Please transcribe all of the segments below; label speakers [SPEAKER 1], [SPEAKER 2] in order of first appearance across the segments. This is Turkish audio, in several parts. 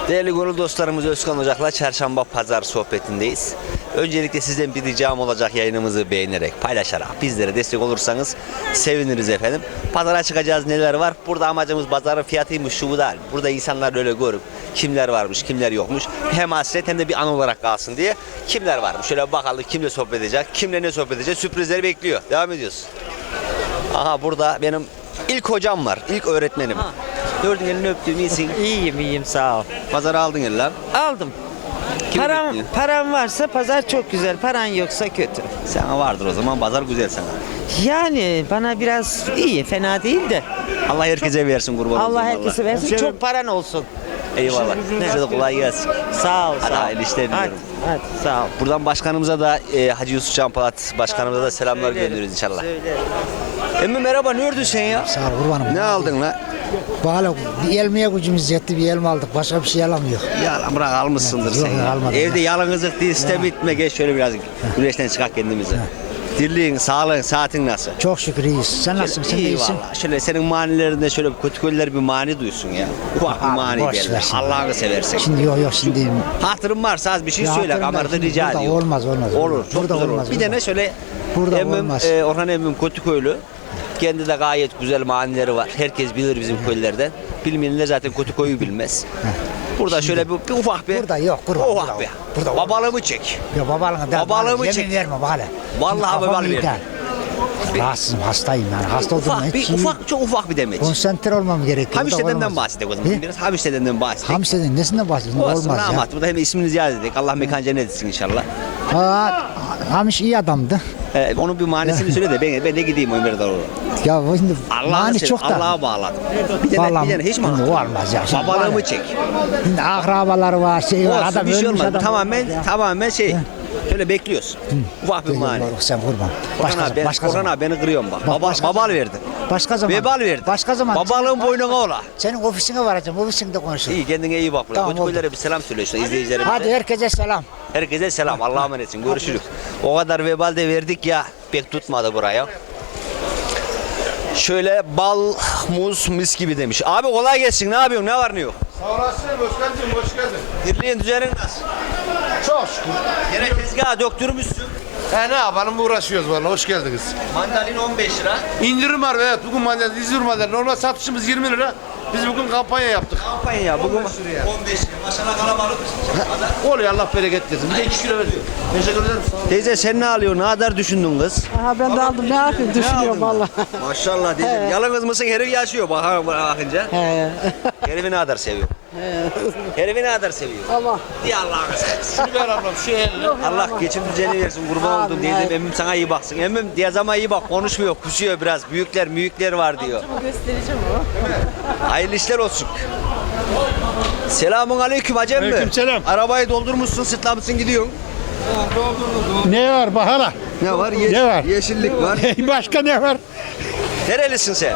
[SPEAKER 1] Değerli gönül dostlarımız, Özkan Ocak'la Çarşamba Pazar sohbetindeyiz. Öncelikle sizden bir ricam olacak, yayınımızı beğenerek, paylaşarak bizlere destek olursanız seviniriz efendim. Pazara çıkacağız, neler var? Burada amacımız pazarın fiyatıymış, şu bu değil. Burada insanlar öyle görüp kimler varmış, kimler yokmuş. Hem hasret hem de bir an olarak kalsın diye kimler varmış. Şöyle bakalım kimle sohbet edecek, kimle ne sohbet edecek, sürprizleri bekliyor. Devam ediyoruz. Aha burada benim ilk hocam var, ilk öğretmenim. Gördün, elini öptüm, iyisin.
[SPEAKER 2] İyiyim sağ ol.
[SPEAKER 1] Pazara aldın el lan.
[SPEAKER 2] Aldım.
[SPEAKER 1] Kimi bekliyorsun?
[SPEAKER 2] Param varsa pazar çok güzel, paran yoksa kötü.
[SPEAKER 1] Sana vardır o zaman, pazar güzel sana.
[SPEAKER 2] Yani bana biraz iyi, fena değil de.
[SPEAKER 1] Allah herkese versin, kurban olsun.
[SPEAKER 2] Allah herkese versin,
[SPEAKER 1] vallahi.
[SPEAKER 2] çok paran olsun.
[SPEAKER 1] Eyvallah. Size de kolay gelsin.
[SPEAKER 2] Sağ ol,
[SPEAKER 1] Hadi
[SPEAKER 2] sağ ol.
[SPEAKER 1] hayırlı işler diliyorum.
[SPEAKER 2] Hadi, sağ ol.
[SPEAKER 1] Buradan başkanımıza da Hacı Yusuf Canpolat başkanımıza da selamlar gönderiyoruz inşallah.
[SPEAKER 2] Söyle.
[SPEAKER 1] Emmi merhaba, ne ördün sen ya?
[SPEAKER 3] Sağ ol kurbanım.
[SPEAKER 1] Ne aldın la?
[SPEAKER 3] Bağla bir elmeye gücümüz yetti, bir elma aldık. Başka bir şey alamıyor.
[SPEAKER 1] Ya bırak, almışsındır
[SPEAKER 3] Yok,
[SPEAKER 1] sen ya.
[SPEAKER 3] almadım
[SPEAKER 1] Evde
[SPEAKER 3] ya.
[SPEAKER 1] yalnızlık değil, sistem bitme. Geç şöyle biraz güneşten çıkak kendimize. Dirliğin, sağlığın, saatin nasıl?
[SPEAKER 3] Çok şükür iyiyiz. Sen nasılsın? Sen de
[SPEAKER 1] İyi
[SPEAKER 3] iyisin.
[SPEAKER 1] valla. Şöyle senin manilerinde şöyle kötü köylüler bir mani duysun ya. Ufak bir
[SPEAKER 3] Abi,
[SPEAKER 1] mani
[SPEAKER 3] boş
[SPEAKER 1] derler.
[SPEAKER 3] versin.
[SPEAKER 1] Allah'ını seversen.
[SPEAKER 3] Şimdi yok şimdi.
[SPEAKER 1] Hatırım varsa az bir şey
[SPEAKER 3] Ya
[SPEAKER 1] söyle,
[SPEAKER 3] hatırım var,
[SPEAKER 1] kamerada
[SPEAKER 3] şimdi
[SPEAKER 1] rica
[SPEAKER 3] burada
[SPEAKER 1] ediyorum.
[SPEAKER 3] olmaz.
[SPEAKER 1] Olur, çok
[SPEAKER 3] Burada
[SPEAKER 1] güzel olur.
[SPEAKER 3] olmaz,
[SPEAKER 1] Bir
[SPEAKER 3] burada.
[SPEAKER 1] de ne şöyle
[SPEAKER 3] Burada
[SPEAKER 1] emmim,
[SPEAKER 3] olmaz.
[SPEAKER 1] Orhan emmim Kötüköylü. Kendi de gayet güzel manileri var. Herkes bilir bizim köylerden. Bilmeyenler zaten Kötüköy'ü bilmez. Burada şöyle bir ufak bir...
[SPEAKER 3] Burada yok, kurban,
[SPEAKER 1] Ufak
[SPEAKER 3] burada
[SPEAKER 1] bir.
[SPEAKER 3] yok. Burada olmaz.
[SPEAKER 1] Babalığımı çek.
[SPEAKER 3] Ya babalığına da
[SPEAKER 1] Babalığımı
[SPEAKER 3] yemin
[SPEAKER 1] çek.
[SPEAKER 3] verme bana.
[SPEAKER 1] Vallahi babal verdim.
[SPEAKER 3] Rahatsızım, hastayım yani. Hasta olduğumda
[SPEAKER 1] Ufak bir,
[SPEAKER 3] hiç iyi.
[SPEAKER 1] çok ufak bir demeç.
[SPEAKER 3] Konsantre olmam gerekiyor.
[SPEAKER 1] Hamiş
[SPEAKER 3] Burada
[SPEAKER 1] dedemden
[SPEAKER 3] olmaz.
[SPEAKER 1] bahsedelim o zaman.
[SPEAKER 3] He?
[SPEAKER 1] Biraz Hamiş dedemden bahsedelim.
[SPEAKER 3] Hamseden nesinden bahsediyorsun?
[SPEAKER 1] Olsun,
[SPEAKER 3] Olmaz ya.
[SPEAKER 1] rahmat. Burada hem ismini ziyaret edelim. Allah mekan cennet etsin inşallah.
[SPEAKER 3] Hamiş iyi adamdı.
[SPEAKER 1] Onun bir manisini söyle de ben de gideyim Ömer'e doğru.
[SPEAKER 3] Ya şimdi
[SPEAKER 1] Allah'ını
[SPEAKER 3] mani
[SPEAKER 1] sev-
[SPEAKER 3] çok da.
[SPEAKER 1] Allah'a bağladım. Bir tane hiç mi
[SPEAKER 3] Şimdi
[SPEAKER 1] anlatmadın?
[SPEAKER 3] olmaz ya. Şimdi
[SPEAKER 1] Babalığımı
[SPEAKER 3] var.
[SPEAKER 1] çek.
[SPEAKER 3] Şimdi akrabaları var, şey var.
[SPEAKER 1] Olsun,
[SPEAKER 3] Adam
[SPEAKER 1] bir şey
[SPEAKER 3] ölmüş
[SPEAKER 1] olmaz.
[SPEAKER 3] adam.
[SPEAKER 1] Tamamen şey. Şöyle bekliyorsun. Ufak bir mani.
[SPEAKER 3] Sen kurban.
[SPEAKER 1] Orhan abi beni kırıyorum bak. Babal verdi.
[SPEAKER 3] Başka zaman.
[SPEAKER 1] Vebal verdi.
[SPEAKER 3] Başka zaman.
[SPEAKER 1] Babalığın boynuna ola.
[SPEAKER 3] Senin ofisine varacağım. Ofisinde konuşalım.
[SPEAKER 1] İyi, kendine iyi bak.
[SPEAKER 3] Tamam,
[SPEAKER 1] Kötüköylere bir selam söyle işte izleyicilerimize.
[SPEAKER 3] Hadi herkese selam.
[SPEAKER 1] Herkese selam. Allah'a emanetsin. Görüşürüz. O kadar vebal de verdik ya. Pek tutmadı buraya. Şöyle bal, muz, mis gibi demiş. Abi kolay gelsin. Ne yapıyorsun? Ne var ne yok?
[SPEAKER 4] Sağ olasın, hoş geldin, hoş geldin.
[SPEAKER 1] Dirliğin düzenin nasıl?
[SPEAKER 4] Çok şükür.
[SPEAKER 1] Yine tezgaha döktürmüşsün.
[SPEAKER 4] Ne yapalım, uğraşıyoruz vallahi, hoş geldiniz.
[SPEAKER 1] Mandalina 15 lira.
[SPEAKER 4] İndirim var, evet, bugün mandalina, İzmir mandalina. Normal satışımız 20 lira. Biz bugün kampanya yaptık.
[SPEAKER 1] Kampanya bugün 15 lira. Maşallah kalabalık.
[SPEAKER 4] Oluyor, Allah bereket versin. Bir de 2 kilo veriyor. Teşekkür ederim.
[SPEAKER 1] Teyze sen ne alıyorsun? Ne kadar düşündün kız?
[SPEAKER 5] Ha ben de aldım ne yapayım düşünüyorum valla.
[SPEAKER 1] Maşallah teyze. Yalnız mısın? Herif yaşıyor bakınca.
[SPEAKER 5] He.
[SPEAKER 1] Herifi ne kadar seviyor? Herifi ne kadar seviyor?
[SPEAKER 5] Allah.
[SPEAKER 1] Diye Allah'a seversin.
[SPEAKER 4] Şimdi ver ablam şu elini.
[SPEAKER 1] Allah geçim düzeni versin, kurban oldum teyzem. Emmim sana iyi baksın. Emmim diye zaman iyi bak, konuşmuyor, kusuyor biraz. Büyükler var diyor.
[SPEAKER 5] Göstereceğim o.
[SPEAKER 1] Hayırlı işler olsun. Selamun aleyküm hacem mi?
[SPEAKER 6] Aleykümselam.
[SPEAKER 1] Arabayı doldurmuşsun, sırtlamışsın gidiyorsun.
[SPEAKER 6] Ne var Bahar'a?
[SPEAKER 1] Ne var?
[SPEAKER 6] Ne var?
[SPEAKER 1] Yeşillik var.
[SPEAKER 6] Başka ne var?
[SPEAKER 1] Nerelisin sen?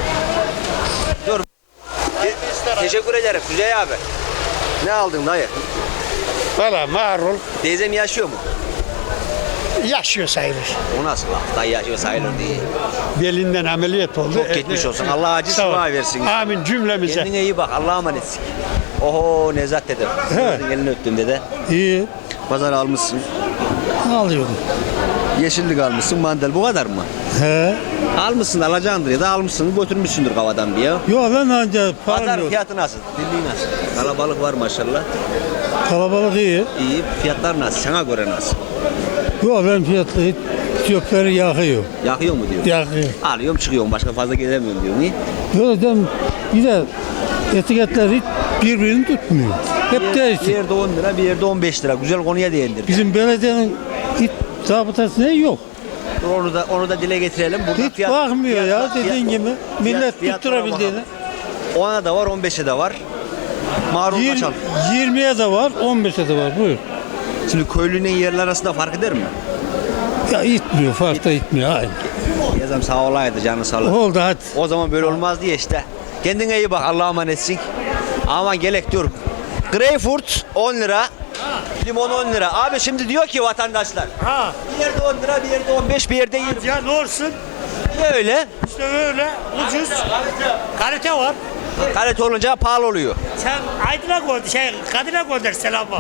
[SPEAKER 1] Dur. Teşekkür ederim Kuzey abi. Ne aldın dayı?
[SPEAKER 6] Valla marul
[SPEAKER 1] Teyzem yaşıyor mu?
[SPEAKER 6] yaşıyor sayılır.
[SPEAKER 1] O nasıl laf? Dayı yaşıyor sayılır diye.
[SPEAKER 6] Belinden ameliyat oldu.
[SPEAKER 1] Çok geçmiş olsun. Allah acı
[SPEAKER 6] Sağ ol.
[SPEAKER 1] şifa versin.
[SPEAKER 6] Amin cümlemize.
[SPEAKER 1] Kendine iyi bak. Allah'a emanetsin. Oho Nezat dedem. Elini öptüm dede.
[SPEAKER 6] İyi.
[SPEAKER 1] Pazar almışsın.
[SPEAKER 6] Alıyorum.
[SPEAKER 1] Yeşillik almışsın. Mandal bu kadar mı?
[SPEAKER 6] He.
[SPEAKER 1] Almışsın alacağındır ya da almışsın götürmüşsündür kavadan bir ya.
[SPEAKER 6] Yok lan anca
[SPEAKER 1] Pazar
[SPEAKER 6] param yok.
[SPEAKER 1] fiyatı nasıl? Dilliği nasıl? Kalabalık var maşallah.
[SPEAKER 6] Kalabalık iyi.
[SPEAKER 1] İyi. Fiyatlar nasıl? Sana göre nasıl?
[SPEAKER 6] Yok ben fiyatlı çöpleri yakıyor.
[SPEAKER 1] Yakıyor mu diyor?
[SPEAKER 6] Yakıyor.
[SPEAKER 1] Alıyorum çıkıyorum. Başka fazla gelemiyorum diyor. Niye?
[SPEAKER 6] Yok dedim bir de etiketler hiç birbirini tutmuyor. Hep
[SPEAKER 1] Bir
[SPEAKER 6] değişik.
[SPEAKER 1] yerde 10 lira, bir yerde 15 lira. Güzel konuya değindir.
[SPEAKER 6] Bizim belediyenin hiç zabıtası ne yok.
[SPEAKER 1] Onu da dile getirelim. Burada
[SPEAKER 6] Hiç bakmıyor ya
[SPEAKER 1] fiyatlar-
[SPEAKER 6] dediğin gibi. Millet
[SPEAKER 1] fiyatlara
[SPEAKER 6] tutturabildiğini.
[SPEAKER 1] bakalım. 10'a da var, 15'e de var. Marul kaç al?
[SPEAKER 6] 20'ye de var, 15'e de var. Buyur.
[SPEAKER 1] Şimdi köylünün yerler arasında fark eder mi?
[SPEAKER 6] Ya itmiyor, fark da itmiyor. Aynı.
[SPEAKER 1] Yazam sağ olaydı canı sağ ol.
[SPEAKER 6] Oldu hadi.
[SPEAKER 1] O zaman böyle olmaz diye işte. Kendine iyi bak, Allah'a emanetsin. Aman gelek dur. Greyfurt 10 lira. Limon 10 lira. Abi şimdi diyor ki vatandaşlar.
[SPEAKER 6] Ha,
[SPEAKER 1] Bir yerde 10 lira, bir yerde 15, bir yerde 20.
[SPEAKER 6] ya ne olsun?
[SPEAKER 1] Niye öyle?
[SPEAKER 6] İşte öyle ucuz. Kalite var.
[SPEAKER 1] Kalite olunca pahalı oluyor.
[SPEAKER 7] Sen Aydın'a gönder, Kadir'e gönder selamı.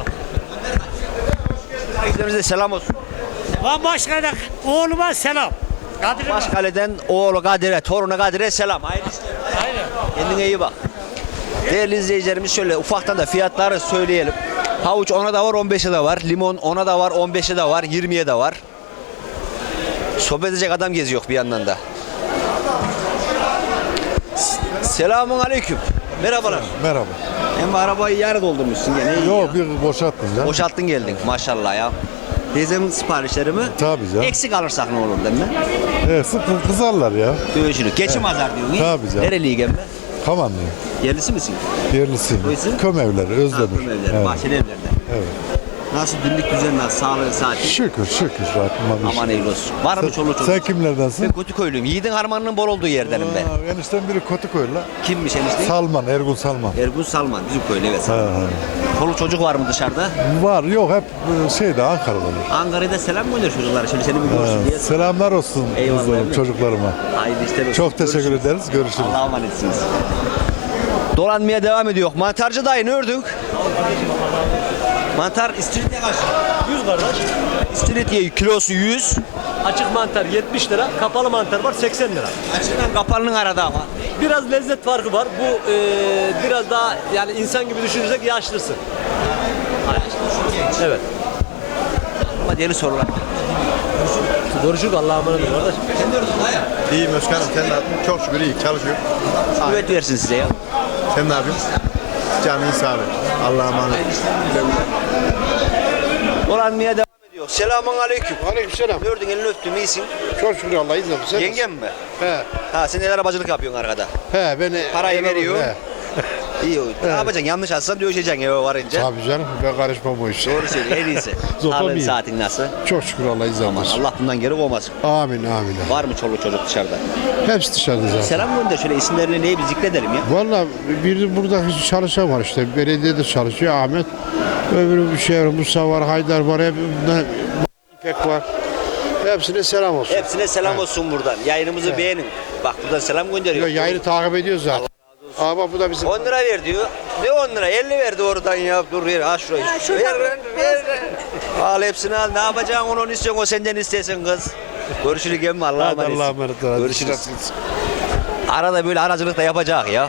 [SPEAKER 1] Herkese selam olsun.
[SPEAKER 7] Van Başkan'a oğluma selam. Kadir'e bak.
[SPEAKER 1] Başkale'den oğlu Kadir'e, torunu Kadir'e selam. Hayırlı işler.
[SPEAKER 7] Aynen.
[SPEAKER 1] Kendine iyi bak. Değerli izleyicilerimiz şöyle ufaktan da fiyatları söyleyelim. Havuç 10'a da var, 15'e de var. Limon 10'a da var, 15'e de var, 20'ye de var. Sohbet edecek adam geziyor bir yandan da. Selamun aleyküm. Merhabalar.
[SPEAKER 8] Merhaba.
[SPEAKER 1] Hem arabayı yarı doldurmuşsun gene. iyi ya.
[SPEAKER 8] Yok bir boşalttım canım.
[SPEAKER 1] Boşalttın geldin maşallah ya. Teyzemin siparişleri mi?
[SPEAKER 8] Tabii canım.
[SPEAKER 1] Eksik alırsak ne olur değil mi?
[SPEAKER 8] Evet, sık kızarlar ya.
[SPEAKER 1] Görüşürüz. Geçim azar diyorsun.
[SPEAKER 8] Tabii canım.
[SPEAKER 1] Nereliyim ben?
[SPEAKER 8] Kamanlıyım.
[SPEAKER 1] Yerlisi misin?
[SPEAKER 8] Yerlisiyim.
[SPEAKER 1] Oysun?
[SPEAKER 8] Kömevleri,
[SPEAKER 1] Ha,
[SPEAKER 8] Özdemir.
[SPEAKER 1] Kömevleri,
[SPEAKER 8] Evet.
[SPEAKER 1] Bahçeli evlerde.
[SPEAKER 8] Evet.
[SPEAKER 1] Nasıl günlük düzen nasıl? Sağlığı saati?
[SPEAKER 8] Şükür şükür. Rabbim
[SPEAKER 1] Aman eyvallah olsun. Var mı çoluk çocuk?
[SPEAKER 8] Sen kimlerdensin?
[SPEAKER 1] Ben Kötüköylüyüm. Yiğidin harmanının bol olduğu yerdenim ben.
[SPEAKER 8] Aa, enişten biri Kötükoylu.
[SPEAKER 1] Kimmiş enişte?
[SPEAKER 8] Salman, Ergun Salman.
[SPEAKER 1] Ergun Salman. Bizim köylü evet
[SPEAKER 8] Ha,
[SPEAKER 1] Salman.
[SPEAKER 8] ha.
[SPEAKER 1] Çoluk çocuk var mı dışarıda?
[SPEAKER 8] Var yok hep şeyde Ankara'da.
[SPEAKER 1] Ankara'da selam gönder çocuklara. Şöyle seni bir
[SPEAKER 8] Ha,
[SPEAKER 1] görsün diye.
[SPEAKER 8] selamlar olsun
[SPEAKER 1] Eyvallah,
[SPEAKER 8] kızlarım,
[SPEAKER 1] eyvallah.
[SPEAKER 8] çocuklarıma.
[SPEAKER 1] Hayırlı işler olsun.
[SPEAKER 8] Çok teşekkür
[SPEAKER 1] Görüşürüz.
[SPEAKER 8] ederiz. Görüşürüz.
[SPEAKER 1] Allah'a emanetsiniz. Dolanmaya devam ediyor. Mantarcı dayı ne ördün? Mantar istiridye kaç?
[SPEAKER 9] 100 kardeş.
[SPEAKER 1] İstiridye kilosu 100.
[SPEAKER 9] Açık mantar 70 lira. Kapalı mantar var 80 lira.
[SPEAKER 1] Açıktan kapalının arada ama.
[SPEAKER 9] Biraz lezzet farkı var. Bu biraz daha yani insan gibi düşünürsek yaşlısın. Evet.
[SPEAKER 1] Ama deli sorular.
[SPEAKER 9] Görüşürüz Allah'a emanet olun kardeş.
[SPEAKER 1] Sen ne ördün dayı?
[SPEAKER 10] İyiyim Özkan'ım, sen ne yaptın? Çok şükür iyi, çalışıyor.
[SPEAKER 1] Kuvvet versin size ya.
[SPEAKER 10] Sen ne yapıyorsun? Canın sağlık. Allah'a emanet.
[SPEAKER 1] Dolanmaya devam ediyor. Selamun aleyküm.
[SPEAKER 10] Aleykümselam.
[SPEAKER 1] Ne ördün elini öptüm iyisin.
[SPEAKER 10] Çok şükür Allah'a izin olsun.
[SPEAKER 1] Yengem mi?
[SPEAKER 10] He.
[SPEAKER 1] Ha sen neler arabacılık yapıyorsun arkada.
[SPEAKER 10] He beni...
[SPEAKER 1] Parayı veriyor.
[SPEAKER 10] He.
[SPEAKER 1] İyi o. Ne yapacaksın? Yanlış alsam dövüşeceksin eve varınca.
[SPEAKER 10] Tabii canım, ben karışmam bu işe.
[SPEAKER 1] Doğru söylüyorsun en iyisi.
[SPEAKER 10] Zopam
[SPEAKER 1] Sağlığın
[SPEAKER 10] iyi.
[SPEAKER 1] saatin nasıl?
[SPEAKER 10] Çok şükür Allah'a izin
[SPEAKER 1] Aman
[SPEAKER 10] olsun.
[SPEAKER 1] Allah bundan geri kovmasın.
[SPEAKER 10] Amin, amin.
[SPEAKER 1] Var mı çoluk çocuk dışarıda?
[SPEAKER 10] Hepsi dışarıda zaten.
[SPEAKER 1] Selam gönder şöyle isimlerini neyi bir zikredelim ya.
[SPEAKER 10] Valla biri burada çalışan var işte. Belediyede çalışıyor Ahmet. Öbürü bir şey var, Musa var, Haydar var. Hep İpek var. Hepsine selam olsun.
[SPEAKER 1] Hepsine selam olsun buradan. Yayınımızı beğenin. Bak buradan selam gönderiyor.
[SPEAKER 10] Yayını takip ediyoruz zaten. Ama bu da bizim...
[SPEAKER 1] 10 lira ver diyor. Ne 10 lira? 50 verdi oradan ya. Dur ver al şurayı. Ver. Al hepsini al. Ne yapacaksın onu istiyorsun o senden istesin kız. Görüşürüz gelme Allah'a
[SPEAKER 10] Hadi
[SPEAKER 1] emanet.
[SPEAKER 10] Allah'a emanet olun.
[SPEAKER 1] Görüşürüz. Arada böyle aracılık da yapacak ya.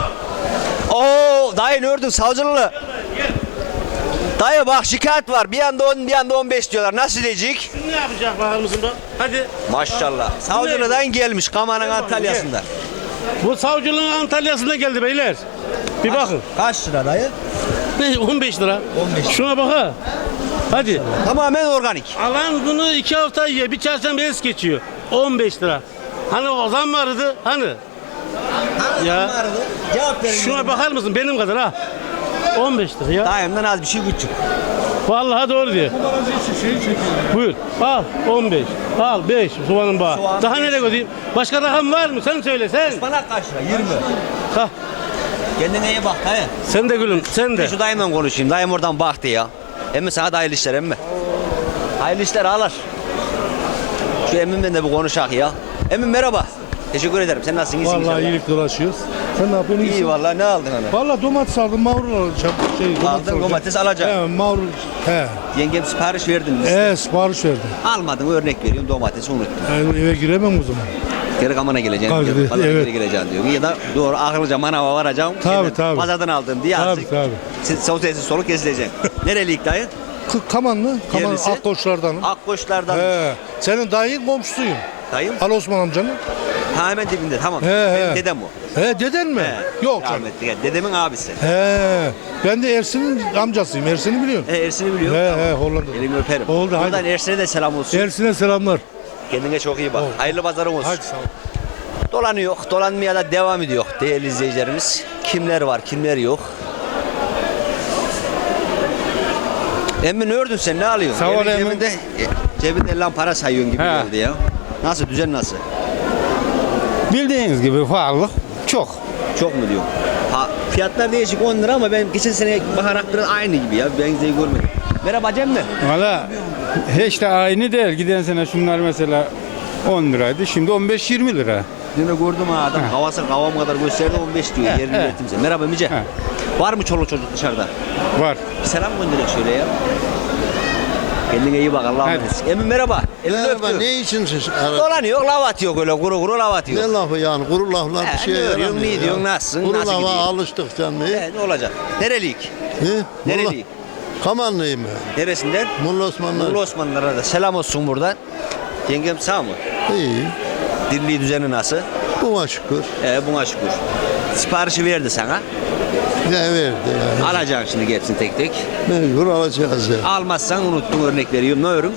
[SPEAKER 1] Oo dayı ne ördün savcılığı? Dayı bak şikayet var. Bir yanda 10 bir yanda 15 diyorlar. Nasıl edecek?
[SPEAKER 7] Ne yapacak bakar mısın bak? Hadi.
[SPEAKER 1] Maşallah. Savcılıdan gelmiş Kaman'ın Antalya'sından.
[SPEAKER 7] Bu savcılığın Antalya'sına geldi beyler. Bir bakın.
[SPEAKER 1] Kaç lira dayı?
[SPEAKER 7] 15 lira. 15. Şuna bak ha. Hadi.
[SPEAKER 1] Tamamen organik.
[SPEAKER 7] Alan bunu 2 hafta yiyor. Bir çarşamba es geçiyor. 15 lira. Hani o zam vardı? Hani? Ya.
[SPEAKER 1] Cevap verin.
[SPEAKER 7] Şuna bakar mısın? Benim kadar ha. 15 lira ya.
[SPEAKER 1] Dayımdan az bir şey küçük.
[SPEAKER 7] Vallahi doğru diyor. Buyur. Al 15. Al 5. Soğanın bağı.
[SPEAKER 1] Soğan
[SPEAKER 7] Daha
[SPEAKER 1] 5.
[SPEAKER 7] nereye koyayım? Başka rakam var mı? Sen söyle sen.
[SPEAKER 1] Bana kaç lira? 20.
[SPEAKER 7] Ha.
[SPEAKER 1] Kendine iyi bak dayı.
[SPEAKER 7] Sen de gülüm. Sen de.
[SPEAKER 1] Şu dayımla konuşayım. Dayım oradan baktı ya. Emmi sana da hayırlı işler emmi. Hayırlı işler ağlar. Şu emmimle de bir konuşak ya. Emmim merhaba. Teşekkür ederim. Sen nasılsın? İyisin
[SPEAKER 6] Vallahi
[SPEAKER 1] inşallah.
[SPEAKER 6] iyilik dolaşıyoruz. Sen ne yapıyorsun?
[SPEAKER 1] İyi
[SPEAKER 6] İyisin.
[SPEAKER 1] vallahi ne aldın hani?
[SPEAKER 6] Vallahi domates aldım, marul alacağım.
[SPEAKER 1] Aldın domates alacağım.
[SPEAKER 6] He, marul. He.
[SPEAKER 1] Yengem sipariş verdin mi?
[SPEAKER 6] Sipariş verdim.
[SPEAKER 1] Almadın örnek veriyorum domatesi unuttun.
[SPEAKER 6] Yani eve giremem o zaman.
[SPEAKER 1] Geri kamana geleceksin.
[SPEAKER 6] Tabii,
[SPEAKER 1] Geri pazara
[SPEAKER 6] evet.
[SPEAKER 1] geri geleceksin diyor. Ya da doğru akıllıca manava varacağım.
[SPEAKER 6] Tabii,
[SPEAKER 1] Kendin
[SPEAKER 6] tabii.
[SPEAKER 1] Pazardan aldın diye
[SPEAKER 6] Tabii,
[SPEAKER 1] azıcık.
[SPEAKER 6] tabii.
[SPEAKER 1] Sotesi soluk kesileceksin. Nereliyik dayı?
[SPEAKER 6] Kamanlı, Kaman
[SPEAKER 1] Yerlisi?
[SPEAKER 6] Akkoçlardanım.
[SPEAKER 1] Akkoçlardan.
[SPEAKER 6] He. Senin dayın komşusuyum.
[SPEAKER 1] Dayım?
[SPEAKER 6] Ali Osman amcanın.
[SPEAKER 1] Ha hemen dibinde tamam.
[SPEAKER 6] He,
[SPEAKER 1] Benim
[SPEAKER 6] he.
[SPEAKER 1] dedem o.
[SPEAKER 6] He, deden mi?
[SPEAKER 1] He.
[SPEAKER 6] Yok canım.
[SPEAKER 1] Rahmetli geldi. Dedemin abisi.
[SPEAKER 6] He. Ben de Ersin'in amcasıyım. Ersin'i biliyorsun.
[SPEAKER 1] Ersin'i biliyor.
[SPEAKER 6] He,
[SPEAKER 1] Tamam.
[SPEAKER 6] he, Hollanda'da.
[SPEAKER 1] Elimi öperim.
[SPEAKER 6] Oldu,
[SPEAKER 1] Buradan
[SPEAKER 6] hadi.
[SPEAKER 1] Ersin'e de selam olsun.
[SPEAKER 6] Ersin'e selamlar.
[SPEAKER 1] Kendine çok iyi bak.
[SPEAKER 6] Oldu.
[SPEAKER 1] Hayırlı pazarın olsun.
[SPEAKER 6] Hadi sağ ol.
[SPEAKER 1] Dolanıyor. Dolanmaya da devam ediyor değerli izleyicilerimiz. Kimler var, kimler yok. Emmi ne ördün sen? Ne alıyorsun?
[SPEAKER 6] Sağ ol
[SPEAKER 1] Elin
[SPEAKER 6] emmi.
[SPEAKER 1] cebinde lan para sayıyorsun gibi
[SPEAKER 6] He.
[SPEAKER 1] geldi ya. Nasıl? Düzen nasıl?
[SPEAKER 6] Bildiğiniz gibi pahalılık çok.
[SPEAKER 1] Çok mu diyor? Ha, fiyatlar değişik 10 lira ama ben geçen sene bakarak biraz aynı gibi ya. Benzeyi görmedim. Merhaba Cem mi?
[SPEAKER 11] Valla hiç de aynı değil. Giden sene şunlar mesela 10 liraydı. Şimdi 15-20 lira.
[SPEAKER 1] Yine gördüm ha adam kavam kadar gösterdi 15 diyor. Yerini verdim size. Merhaba Mice. Var mı çoluk çocuk dışarıda?
[SPEAKER 10] Var.
[SPEAKER 1] Bir selam gönderek şöyle ya. Kendine iyi bak Allah'a emanet. Emin merhaba. Elini öptü.
[SPEAKER 10] Ne için siz?
[SPEAKER 1] Dolanıyor, lav atıyor böyle kuru lav atıyor.
[SPEAKER 10] Ne lafı yani? Kuru laflar bir şey
[SPEAKER 1] Ne diyorsun,
[SPEAKER 10] yaramıyor
[SPEAKER 1] ne
[SPEAKER 10] ya.
[SPEAKER 1] diyorsun, nasılsın,
[SPEAKER 10] Kuru
[SPEAKER 1] nasıl
[SPEAKER 10] lafa
[SPEAKER 1] gidiyor?
[SPEAKER 10] alıştık canım.
[SPEAKER 1] Ne olacak? Nereliyik?
[SPEAKER 10] Ne?
[SPEAKER 1] Nereliyik?
[SPEAKER 10] Kamanlıyım ben.
[SPEAKER 1] Neresinden?
[SPEAKER 10] Mulla Osmanlar.
[SPEAKER 1] Muğla Osmanlılara da selam olsun buradan. Yengem sağ mı?
[SPEAKER 10] İyi.
[SPEAKER 1] Dirliği düzeni nasıl?
[SPEAKER 10] Buna şükür.
[SPEAKER 1] Buna şükür. Siparişi verdi sana.
[SPEAKER 10] Ne verdi yani.
[SPEAKER 1] Alacaksın şimdi hepsini tek tek.
[SPEAKER 10] Mecbur alacağız ya.
[SPEAKER 1] Almazsan unuttun örnek veriyorum. Ne örüm?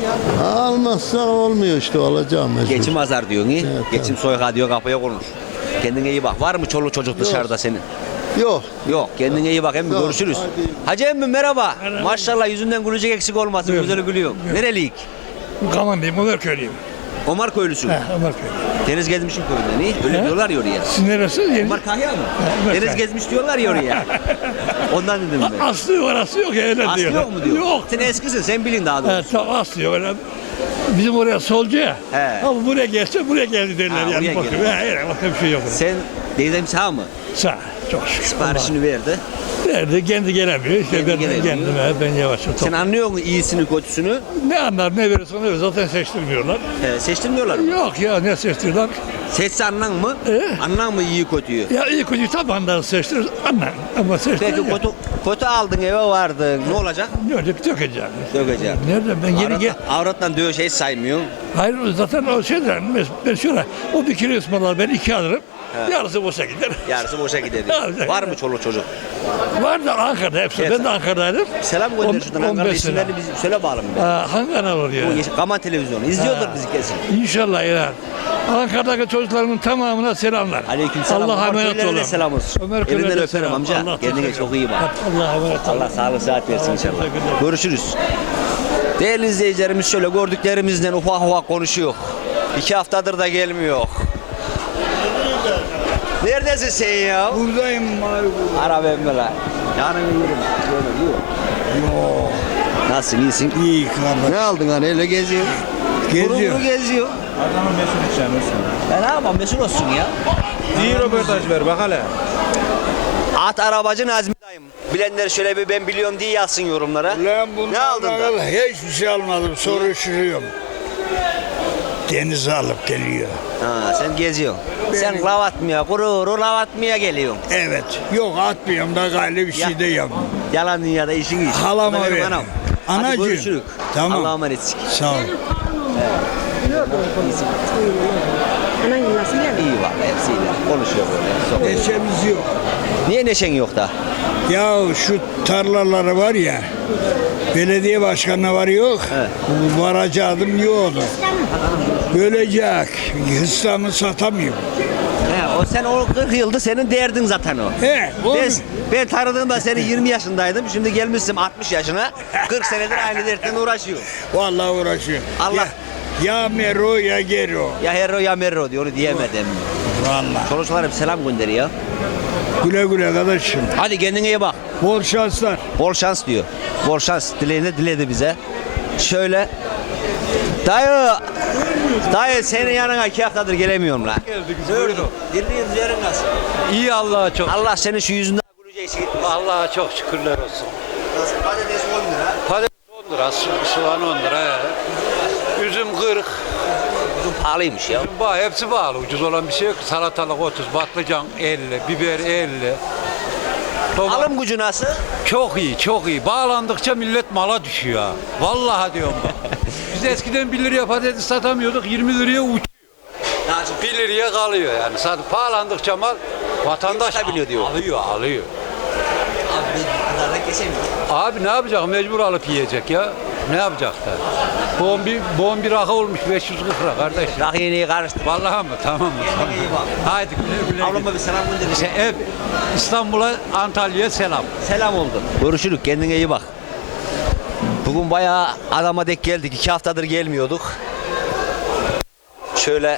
[SPEAKER 10] Almazsa olmuyor işte alacağım mecbur.
[SPEAKER 1] Geçim azar diyorsun iyi.
[SPEAKER 10] Evet,
[SPEAKER 1] Geçim soyka diyor kapıya konur. Kendine iyi bak. Var mı çoluk çocuk dışarıda senin?
[SPEAKER 10] Yok.
[SPEAKER 1] Yok. Kendine iyi bak emmi.
[SPEAKER 10] Yok,
[SPEAKER 1] Görüşürüz.
[SPEAKER 10] hadi.
[SPEAKER 1] Hacı emmi merhaba. Maşallah yüzünden gülecek eksik olmasın. Güzel gülüyor. Nereliyik?
[SPEAKER 6] Kamanlıyım, Ömer köylüyüm.
[SPEAKER 1] Omar köylüsün.
[SPEAKER 6] Ömer köylü.
[SPEAKER 1] Deniz gezmişim köyünden iyi. Öyle diyorlar ya oraya.
[SPEAKER 6] Siz neresi?
[SPEAKER 1] Omar Kahya mı?
[SPEAKER 6] Ömer
[SPEAKER 1] Deniz
[SPEAKER 6] Kahya.
[SPEAKER 1] gezmiş diyorlar ya oraya. Ondan dedim ben.
[SPEAKER 6] Aslı var, aslı yok ya öyle
[SPEAKER 1] Aslı
[SPEAKER 6] diyor.
[SPEAKER 1] yok mu diyor?
[SPEAKER 6] Yok.
[SPEAKER 1] Sen eskisin, sen bilin daha doğrusu.
[SPEAKER 6] Evet, tamam, aslı yok öyle. Bizim oraya solcu ya.
[SPEAKER 1] He.
[SPEAKER 6] Ama buraya gelse buraya geldi derler
[SPEAKER 1] Ha,
[SPEAKER 6] yani.
[SPEAKER 1] buraya
[SPEAKER 6] Bakın,
[SPEAKER 1] geldi.
[SPEAKER 6] öyle başka bir şey yok.
[SPEAKER 1] Sen teyzem sağ mı?
[SPEAKER 6] Sağ, çok şükür.
[SPEAKER 1] Siparişini verdi.
[SPEAKER 6] Nerede? Kendi gelemiyor. İşte
[SPEAKER 1] Kendi
[SPEAKER 6] ben
[SPEAKER 1] gelemiyor.
[SPEAKER 6] kendime, ben yavaş
[SPEAKER 1] Sen anlıyor musun iyisini kötüsünü?
[SPEAKER 6] Ne anlar ne verirse onu verir. Zaten seçtirmiyorlar.
[SPEAKER 1] Seçtirmiyorlar mı?
[SPEAKER 6] Yok ya ne seçtiriyorlar?
[SPEAKER 1] Seçse annen mı? Annen mı iyi kötüyü?
[SPEAKER 6] Ya iyi kötü tabanları seçtirir. Anlar ama
[SPEAKER 1] Peki
[SPEAKER 6] seçtiriyor.
[SPEAKER 1] kötü aldın eve vardın. Ne olacak?
[SPEAKER 6] Ne olacak? Dökeceğim.
[SPEAKER 1] Dökeceğim.
[SPEAKER 6] Nerede? Ben yeni gel.
[SPEAKER 1] Avratla dövüş hiç saymıyorsun.
[SPEAKER 6] Hayır zaten o şeyden ben şöyle o bir kilo ısmarlar ben 2 alırım. Yarısı boşa gider.
[SPEAKER 1] Yarısı boşa gider.
[SPEAKER 6] Yarısı-
[SPEAKER 1] Var mı çoluk çocuk?
[SPEAKER 6] Var da Ankara'da hepsi.
[SPEAKER 1] Evet.
[SPEAKER 6] Ben de Ankara'daydım.
[SPEAKER 1] Selam gönder şuradan. Ankara
[SPEAKER 6] 15 sene.
[SPEAKER 1] isimlerini biz söyle bağlı mı?
[SPEAKER 6] Hangi kanal oluyor?
[SPEAKER 1] Kaman televizyonu. İzliyordur bizi kesin.
[SPEAKER 6] İnşallah ya. Ankara'daki çocuklarımın tamamına selamlar.
[SPEAKER 1] Aleyküm selam.
[SPEAKER 6] Allah'a
[SPEAKER 1] Ömer
[SPEAKER 6] emanet
[SPEAKER 1] Köylülerine
[SPEAKER 6] olun.
[SPEAKER 1] selam olsun.
[SPEAKER 6] Ömer Köylülerine
[SPEAKER 1] Elinden öperim
[SPEAKER 6] selam.
[SPEAKER 1] amca.
[SPEAKER 6] Allah
[SPEAKER 1] Kendine
[SPEAKER 6] teşekkür
[SPEAKER 1] çok iyi bak.
[SPEAKER 6] Allah'a emanet olun.
[SPEAKER 1] Allah sağlık sıhhat versin inşallah.
[SPEAKER 6] teşekkürler.
[SPEAKER 1] Görüşürüz. Değerli izleyicilerimiz şöyle gördüklerimizden ufak ufak konuşuyor. 2 haftadır da gelmiyor. Neredesin sen ya?
[SPEAKER 6] Buradayım abi.
[SPEAKER 1] Ara ben böyle. Yanına yürüm. Böyle yok. Yok. Nasılsın iyisin?
[SPEAKER 6] İyi kardeş.
[SPEAKER 1] Ne aldın hani öyle geziyor?
[SPEAKER 6] Geziyor.
[SPEAKER 1] Kuru geziyor.
[SPEAKER 6] Adamı mesul edeceğim mesul.
[SPEAKER 1] Ne yapalım mesul olsun ya.
[SPEAKER 6] İyi röportaj ver bak hele.
[SPEAKER 1] At arabacı Nazmi dayım. Bilenler şöyle bir ben biliyorum diye yazsın yorumlara.
[SPEAKER 11] Lan
[SPEAKER 1] Ne aldın da?
[SPEAKER 11] hiçbir şey almadım. Soruşturuyorum. Denize alıp geliyor.
[SPEAKER 1] Ha, sen geziyorsun. Sen lav atmaya, kuru lav atmaya geliyorsun.
[SPEAKER 11] Evet. Yok atmıyorum da gayri bir şey de yapmıyorum.
[SPEAKER 1] Yalan dünyada işin iş.
[SPEAKER 11] Halama
[SPEAKER 1] O da benim
[SPEAKER 11] ver.
[SPEAKER 1] anam. Hadi
[SPEAKER 11] Anacığım.
[SPEAKER 1] görüşürük.
[SPEAKER 11] Tamam.
[SPEAKER 1] Allah'a emanetsin.
[SPEAKER 11] Sağ ol.
[SPEAKER 5] Anan nasıl yani?
[SPEAKER 1] İyi var hepsiyle. Konuşuyor böyle. sohbet.
[SPEAKER 11] Neşemiz yok.
[SPEAKER 1] Niye neşen yok da?
[SPEAKER 11] Ya şu tarlaları var ya. Belediye başkanına var yok. Varacaktım yoktu. Bölecek. Hıssamı satamıyorum.
[SPEAKER 1] He, sen o 40 yıldır senin derdin zaten o.
[SPEAKER 11] He, o
[SPEAKER 1] Ben tanıdığımda seni 20 yaşındaydım. Şimdi gelmişsin 60 yaşına. 40 senedir aynı dertten uğraşıyor.
[SPEAKER 11] vallahi uğraşıyorum.
[SPEAKER 1] Allah.
[SPEAKER 11] Ya mero ya gero.
[SPEAKER 1] Ya herro ya merro diyor onu diyemedim.
[SPEAKER 11] Vallahi.
[SPEAKER 1] Çoluklara bir selam gönderiyor.
[SPEAKER 11] Güle güle kardeşim.
[SPEAKER 1] Hadi kendine iyi bak.
[SPEAKER 11] Bol şanslar.
[SPEAKER 1] Bol şans diyor. Bol şans dileğini diledi bize. Şöyle. Dayı senin yanına 2 haftadır gelemiyorum lan. Gördüm. Dinleyin yerin nasıl?
[SPEAKER 7] İyi Allah'a çok.
[SPEAKER 1] Allah senin şu yüzünden güleceksin.
[SPEAKER 7] Allah'a çok şükürler olsun.
[SPEAKER 1] Nasıl? Patates 10 lira.
[SPEAKER 7] Patates 10 lira, soğan 10 lira. Üzüm 40.
[SPEAKER 1] Uzun pahalıymış ya.
[SPEAKER 7] Hepsi bağlı. Ucuz olan bir şey yok. Salatalık 30, patlıcan 50, biber 50.
[SPEAKER 1] Alım gücü nasıl?
[SPEAKER 7] Çok iyi, çok iyi. Bağlandıkça millet mala düşüyor ha. Vallahi diyorum bak. Biz eskiden 1 liraya patates satamıyorduk, 20 liraya uçuyor.
[SPEAKER 1] Daha çok
[SPEAKER 7] 1 liraya kalıyor yani. Pahalandıkça mal vatandaş
[SPEAKER 1] Yükselbiliyor diyor.
[SPEAKER 7] alıyor.
[SPEAKER 1] Abi pazarda kesemiyor.
[SPEAKER 7] Abi ne yapacak? Mecbur alıp yiyecek ya. Ne yapacak da? Bon bir rakı olmuş 540 lira kardeş.
[SPEAKER 1] Rakı yeneği karıştı.
[SPEAKER 7] Vallahi mı? Tamam mı? Tamam.
[SPEAKER 1] iyi bak.
[SPEAKER 7] Haydi güle güle.
[SPEAKER 1] Ablama bir selam gönderin.
[SPEAKER 7] Hep İstanbul'a, Antalya'ya selam.
[SPEAKER 1] Selam oldu. Görüşürüz. Kendine iyi bak. Bugün bayağı adama dek geldik. 2 haftadır gelmiyorduk. Şöyle.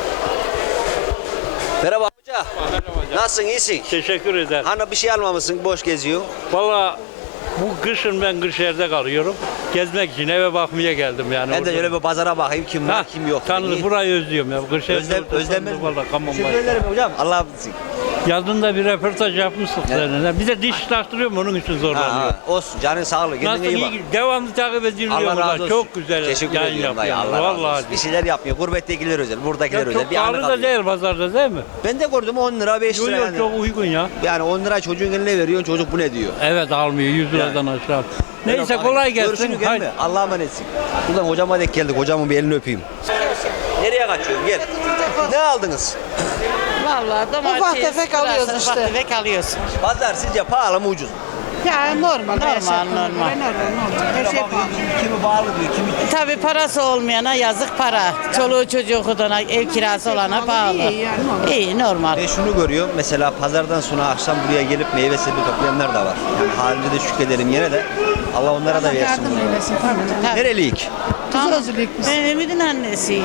[SPEAKER 1] Merhaba amca. Nasılsın? İyisin?
[SPEAKER 6] Teşekkür ederim.
[SPEAKER 1] Hani bir şey almamışsın. Boş geziyor.
[SPEAKER 6] Valla
[SPEAKER 11] Bu kışın ben Kırşehir'de kalıyorum. Gezmek için eve bakmaya geldim yani.
[SPEAKER 1] Ben de şöyle bir pazara bakayım kim var kim yok.
[SPEAKER 11] Tanrı burayı özlüyorum ya. Kırşehir'de
[SPEAKER 1] Özlemez mi?
[SPEAKER 11] Vallahi kamam
[SPEAKER 1] Teşekkür
[SPEAKER 11] var.
[SPEAKER 1] ederim hocam. Allah bilsin.
[SPEAKER 11] Yazında bir röportaj yapmışsın seninle. Bir de diş taktırıyorum onun için zorlanıyorum.
[SPEAKER 1] Ha, olsun canın sağlığı.
[SPEAKER 11] Nasıl
[SPEAKER 1] Kendine iyi bak.
[SPEAKER 11] iyi, devamlı takip ediliyor
[SPEAKER 1] Allah
[SPEAKER 11] burada.
[SPEAKER 1] razı olsun.
[SPEAKER 11] Çok güzel
[SPEAKER 1] Teşekkür
[SPEAKER 11] yayın
[SPEAKER 1] ediyorum dayı.
[SPEAKER 11] yapıyorlar.
[SPEAKER 1] Allah razı
[SPEAKER 11] Vallahi.
[SPEAKER 1] olsun. Bir şeyler yapmıyor. Gurbettekiler özel, buradakiler özel.
[SPEAKER 11] Çok pahalı da değil pazarda değil mi?
[SPEAKER 1] Ben de gördüm 10 lira 5
[SPEAKER 11] Yok
[SPEAKER 1] lira
[SPEAKER 11] yok
[SPEAKER 1] yani.
[SPEAKER 11] çok uygun ya.
[SPEAKER 1] Yani 10 lira çocuğun eline veriyorsun çocuk bu ne diyor.
[SPEAKER 11] Evet almıyor 100 liradan aşağı. Neyse
[SPEAKER 1] Yok,
[SPEAKER 11] kolay gelsin.
[SPEAKER 1] Görüşürüz
[SPEAKER 11] Haydi.
[SPEAKER 1] gelme. Allah'a emanetsin. Buradan hocama denk geldik. Hocamın bir elini öpeyim. Nereye kaçıyorsun? Gel. Ne aldınız?
[SPEAKER 5] Vallahi domates,
[SPEAKER 2] Ufak tefek alıyoruz
[SPEAKER 5] pırasa,
[SPEAKER 2] işte.
[SPEAKER 5] Ufak tefek alıyoruz.
[SPEAKER 1] Pazar sizce pahalı mı ucuz mu?
[SPEAKER 5] Ya normal. Normal. Her şey pahalı.
[SPEAKER 1] Kimi bağlı diyor, kimi
[SPEAKER 5] Tabii parası olmayana yazık para. Çoluğu çocuğu okudana, ev kirası olana pahalı. İyi normal.
[SPEAKER 1] Ben şunu görüyorum. Mesela pazardan sonra akşam buraya gelip meyve sebze toplayanlar da var. Yani halinde de şükredelim yine de. Allah onlara da versin.
[SPEAKER 5] Tabii.
[SPEAKER 1] Nereliyik?
[SPEAKER 5] Ben Ümid'in annesiyim.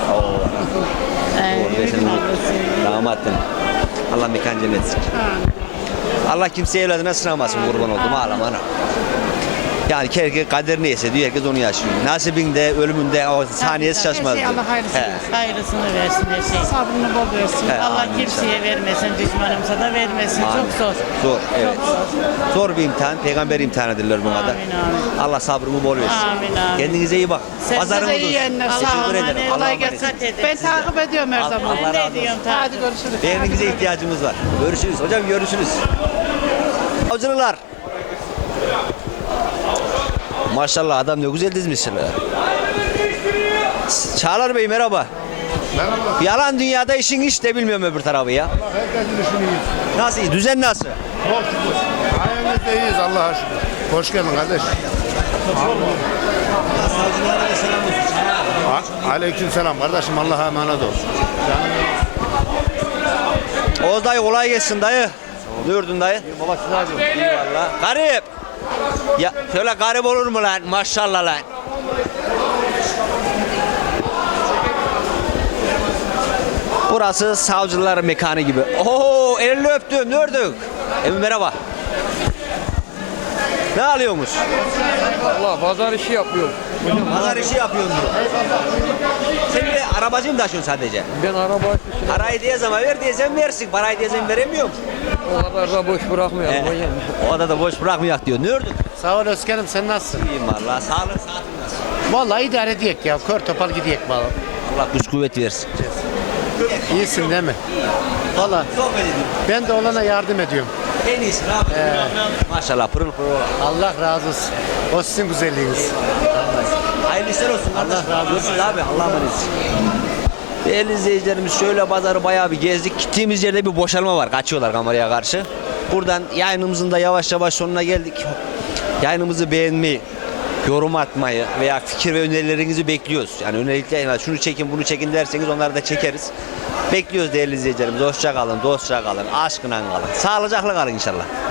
[SPEAKER 5] Ümid'in annesiyim.
[SPEAKER 1] Damattın. Allah mekan cennetsin. Allah kimseye evladına sınamasın kurban oldum ağlama ana. Yani herkes kader neyse diyor herkes onu yaşıyor. Nasibinde, ölümünde o saniyesi şaşmaz diyor.
[SPEAKER 5] Hayırlısını versin her şey. Sabrını bol versin. Allah kimseye vermesin, düşmanımıza da vermesin. Çok zor.
[SPEAKER 1] Zor, evet. Zor bir imtihan. Peygamber imtihanıdırlar buna da.
[SPEAKER 5] Amin amin.
[SPEAKER 1] Allah sabrımı bol versin.
[SPEAKER 5] Amin amin.
[SPEAKER 1] Kendinize iyi bak. Pazarınız olsun. Teşekkür ederim. Allah'a emanet.
[SPEAKER 5] Ben takip ediyorum her zaman.
[SPEAKER 1] Allah razı olsun.
[SPEAKER 5] Hadi görüşürüz.
[SPEAKER 1] Beğeninize ihtiyacımız var. Görüşürüz. Hocam görüşürüz. Avcılar. Maşallah adam ne güzel dizmişsin. Çağlar Bey merhaba.
[SPEAKER 8] Merhaba.
[SPEAKER 1] Yalan dünyada işin hiç de bilmiyorum öbür tarafı ya.
[SPEAKER 8] Herkesin işini iyi.
[SPEAKER 1] Nasıl iyi? Düzen nasıl?
[SPEAKER 8] Çok şükür. Hayalimizde iyiyiz Allah'a şükür. Hoş geldin kardeş. Aleyküm selam kardeşim. Allah'a emanet ol.
[SPEAKER 1] Oğuz dayı kolay gelsin dayı. Ne gördün dayı? Baba siz ne yapıyorsun? İyi valla. Garip. Ya şöyle garip olur mu lan? Maşallah lan. Burası savcılar mekanı gibi. Oo elini öptüm. Ne gördük? Emin merhaba. Ne alıyormuş?
[SPEAKER 11] Allah pazar işi yapıyorum.
[SPEAKER 1] Pazar işi yapıyorsun diyor. Sen de arabacı mı taşıyorsun sadece?
[SPEAKER 11] Ben araba işi
[SPEAKER 1] Parayı diye zaman ver diyesen versin. Parayı diye zaman veremiyorum.
[SPEAKER 11] o kadar da boş bırakmıyorum.
[SPEAKER 1] O kadar da boş bırakmayak diyor. Ne gördün?
[SPEAKER 3] Sağ ol Özkan'ım sen nasılsın?
[SPEAKER 1] İyiyim valla. Sağlık saatin nasıl?
[SPEAKER 3] Vallahi idare ediyek ya. Kör topal gidiyek bana.
[SPEAKER 1] Allah güç kuvvet versin.
[SPEAKER 3] İyisin değil mi? Vallahi
[SPEAKER 1] Sohbet edin.
[SPEAKER 3] ben de olana yardım ediyorum.
[SPEAKER 1] En iyisi ne yapıyorsun? Maşallah pırıl pırıl.
[SPEAKER 3] Allah razı olsun. O sizin güzelliğiniz.
[SPEAKER 1] Hayırlı işler olsun. Allah razı olsun. Abi Allah'a emanet. Değerli izleyicilerimiz şöyle pazarı bayağı bir gezdik. Gittiğimiz yerde bir boşalma var. Kaçıyorlar kameraya karşı. Buradan yayınımızın da yavaş yavaş sonuna geldik. Yayınımızı beğenmeyi, yorum atmayı veya fikir ve önerilerinizi bekliyoruz. Yani önerilikler yani şunu çekin bunu çekin derseniz onları da çekeriz. Bekliyoruz değerli izleyicilerimiz. Hoşça kalın, dostça kalın, aşkına kalın. Sağlıcakla kalın inşallah.